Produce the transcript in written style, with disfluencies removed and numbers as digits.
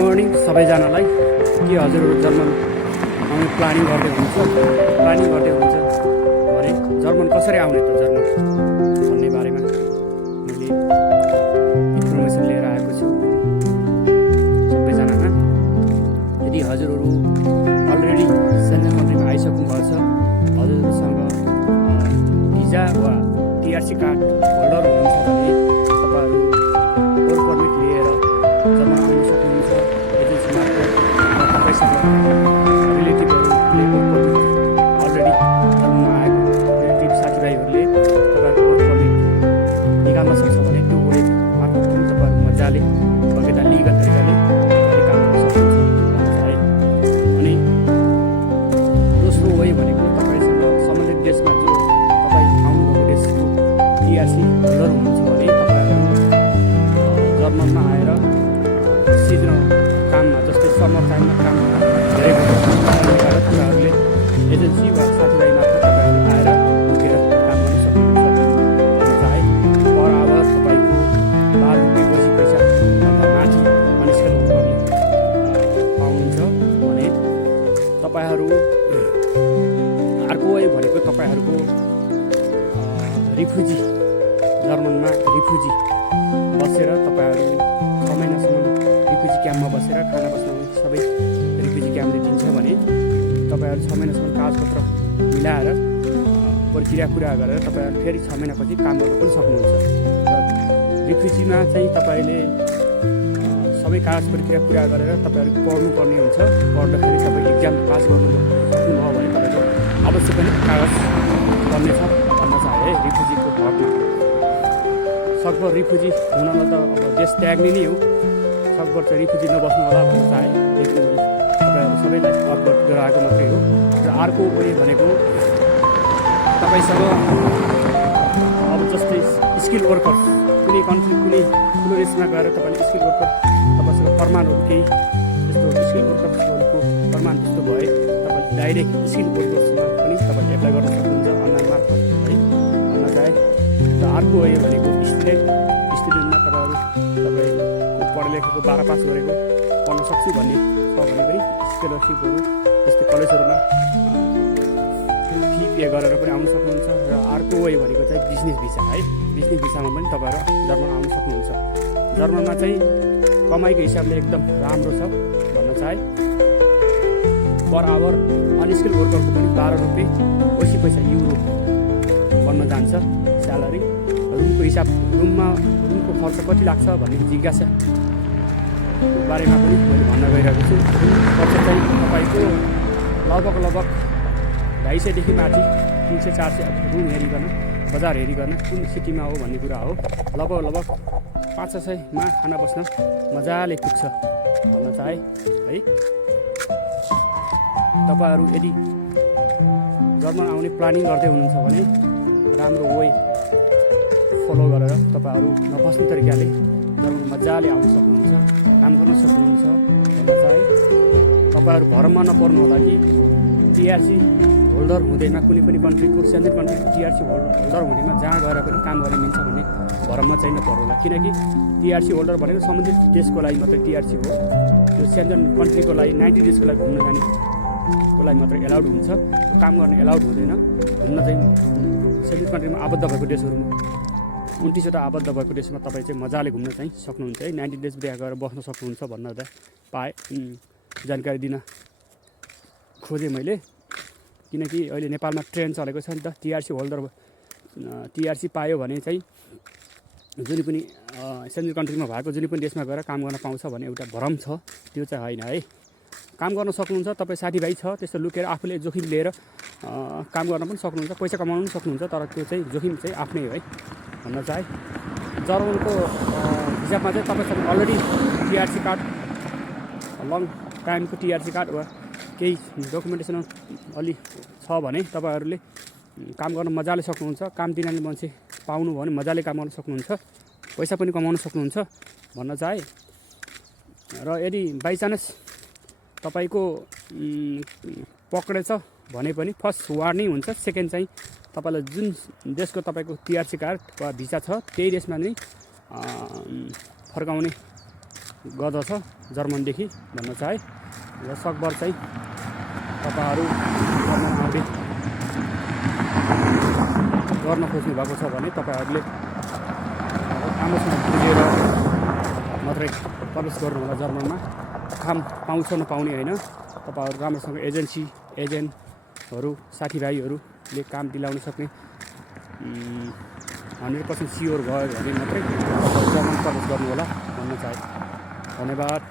Morning सबैजनालाई। के हजुरहरू German आउने प्लानिङ गर्दै हुनुहुन्छ भने जर्मन कसरी आउने त जर्मन भन्ने बारेमा मैले इन्फर्मेसन लिएर आएको छु सबैजनामा। यदि हजुरहरू अलरेडी सेन्ट्रल कन्ट्रीमा आइसक्नु भएको छ, हजुरहरूसँग भिजा वा टिआरसी कार्ड होल्डर हुनुहुन्छ भने तपाईँहरू वर्क पर्मिट लिएर जम्मा आउन सक्नुहुन्छ एजेन्सी मार्फत। र तपाईँसँग रिलेटिभहरूले वर्क पर्मिट अलरेडी जर्मनमा आएको रिलेटिभ साथीभाइहरूले तपाईँहरूको वर्क पर्मिट निकाल्न सक्छ भने त्यो वे मार्फत पनि तपाईँहरू मजाले बगैँचा लिगल तरिकाले काम गर्न सक्नुहुन्छ है। अनि दोस्रो वे भनेको तपाईँसँग सम्बन्धित देशमा जो तपाईँ आउनुभएको देशको टिआरसी होल्डर हुनुहुन्छ भने तपाईँहरू जर्मनमा आएर सिजनल काममा जस्तै समर टाइममा काम धेरै गर्नुहुन्छ, तपाईँहरूले एजेन्सी वा साथीभाइ मार्फत तपाईँहरू आएर उठेर काम गर्न सक्नुहुन्छ है। पर आवर तपाईँको 12 रुपियाँ बसी पैसाभन्दा माथि अनिस्केल वर्करले पाउनुहुन्छ भने तपाईँहरू अर्को वे भनेको तपाईँहरूको रिफ्युजी जर्मनमा रिफ्युजी बसेर तपाईँहरू 6 महिनासम्म रिफ्युजी क्याम्पमा बसेर खाना बस्न सबै रिफ्युजी क्याम्पले दिन्छ भने तपाईँहरू 6 महिनासम्म कागजपत्र मिलाएर प्रक्रिया पुरा गरेर तपाईँहरू फेरि 6 महिनापछि काम गर्न पनि सक्नुहुन्छ। र रिफ्युजीमा चाहिँ तपाईँले सबै कागज प्रक्रिया पुरा गरेर तपाईँहरू पढ्नुपर्ने हुन्छ। पढ्दाखेरि तपाईँ इक्जाम पास गर्नु सक्नुभयो भने तपाईँको अवश्य पनि कागज गर्नेछ भन्न चाहे है। रिफ्युजीको हकमा सकभर रिफ्युजी हुनलाई त अब देश त्याग्ने नै हो, सकभर चाहिँ रिफ्युजी नबस्नु होला भन्न चाहे। एकदम तपाईँहरू सबैलाई अवगत गराएको मात्रै हो। र अर्को वे भनेको तपाईँसँग अब जस्तै स्किल वर्कर कुनै कन्ट्री कुनै ठुलो देशमा गएर तपाईँले स्किल वर्कर तपाईँसँग प्रमाणहरू केही त्यस्तो स्किल वर्करहरूको प्रमाण त्यस्तो भए तपाईँले डाइरेक्ट स्किल वर्कर्समा पनि तपाईँले एप्लाई गर्न सक्नुहुन्छ अनलाइन मार्फत है भन्न चाहे। र अर्को वे भनेको स्टुडेन्टमा तपाईँको पढ लेखेको 12 पास गरेको पढ्न सक्छु भन्ने छ भने पनि स्कलरसिपहरू जस्तै कलेजहरूमा फी पे गरेर पनि आउन सक्नुहुन्छ। र अर्को वे भनेको चाहिँ बिजनेस भिसा है। बिजनेस भिसामा पनि तपाईँहरू जर्मन आउन सक्नुहुन्छ। जर्मनमा चाहिँ कमाइको हिसाबले एकदम राम्रो छ भन्न चाहे। पर आवर अनस्किल वर्करको पनि 12 रुपियाँ बसी पैसा युरो बन्न जान्छ स्यालेरी। रुमको हिसाब रुमको खर्च कति लाग्छ भन्ने जिज्ञासा बारेमा पनि मैले भन्न गइरहेको छु। खर्च चाहिँ तपाईँको लगभग 250 देखि माथि 300-400 रुम हेरिकन बजार हेरिकन कुन सिटीमा हो भन्ने कुरा हो। लगभग 500-600मा खाना बस्न मजाले पुग्छ भन्न चाहे है। तपाईँहरू यदि जर्मन आउने प्लानिङ गर्दै हुनुहुन्छ भने राम्रो वे फलो गरेर तपाईँहरू नफस्ने तरिकाले जर्मन मजाले आउन सक्नुहुन्छ, काम गर्न सक्नुहुन्छ भन्न चाहे। तपाईँहरू भरमा नपर्नु होला कि टिआरसी होल्डर हुँदैमा कुनै पनि कन्ट्रीको सेन्ट्रल कन्ट्रीको टिआरसी होल्डर हुँदैमा जहाँ गएर पनि काम गर्न मिल्छ भन्ने भरमा चाहिँ नपर्नु होला। किनकि टिआरसी होल्डर भनेको सम्बन्धित देशको लागि मात्रै टिआरसी हो। त्यो सेन्ट्रल कन्ट्रीको लागि 90 डेजको लागि घुम्न जानेको लागि मात्रै एलाउड हुन्छ, काम गर्न एलाउड हुँदैन। घुम्न चाहिँ सेन्ट्रल कन्ट्रीमा आबद्ध भएको देशहरूमा 29वटा आबद्ध भएको देशमा तपाईँ चाहिँ मजाले घुम्न चाहिँ सक्नुहुन्छ है। 90 डेज बिहा गरेर बस्न सक्नुहुन्छ भन्न पाएँ, जानकारी दिन खोजेँ मैले। किनकि अहिले नेपालमा ट्रेन्ड चलेको छ नि त, टिआरसी होल्डर टिआरसी पायो भने चाहिँ जुनै पनि सेन्ट्रल कन्ट्रीमा भएको जुनै पनि देशमा गएर काम गर्न पाउँछ भन्ने एउटा भ्रम छ। त्यो चाहिँ होइन है। काम गर्न सक्नुहुन्छ, तपाईँ साथीभाइ छ त्यस्तो लुकेर आफूले जोखिम लिएर काम गर्न पनि सक्नुहुन्छ, पैसा कमाउनु पनि सक्नुहुन्छ। तर त्यो चाहिँ जोखिम चाहिँ आफ्नै हो है भन्न चाहे। जर्मनको हिसाबमा चाहिँ तपाईँसँग अलरेडी टिआरसी कार्ड लङ टाइमको टिआरसी कार्ड वा केही डकुमेन्टेसन अलि छ भने तपाईँहरूले काम गर्न मजाले सक्नुहुन्छ। काम दिनाले मान्छे पाउनु भयो भने मजाले काम गर्न सक्नुहुन्छ, पैसा पनि कमाउन सक्नुहुन्छ भन्न चाहे। र यदि बाइचान्स तपाईँको पक्रेछ भने पनि फर्स्ट वार्निङ हुन्छ, सेकेन्ड चाहिँ तपाईँलाई जुन देशको तपाईँको टिआरसी कार्ड वा भिसा छ त्यही देशमा नै फर्काउने गर्दछ जर्मनदेखि भन्न चाहे र सकभर चाहिँ तपाईँहरू जर्मन आउने गर्न खोज्नु भएको छ भने तपाईँहरूले राम्रोसँग बुझेर मात्रै प्रवेश गर्नुहोला जर्मनमा। काम पाउँछ नपाउने होइन, तपाईँहरू राम्रोसँग एजेन्टहरू साथीभाइहरूले काम दिलाउन सक्ने 100% स्योर भयो भने मात्रै जर्मन प्रवेश गर्नुहोला भन्न चाहे। धन्यवाद।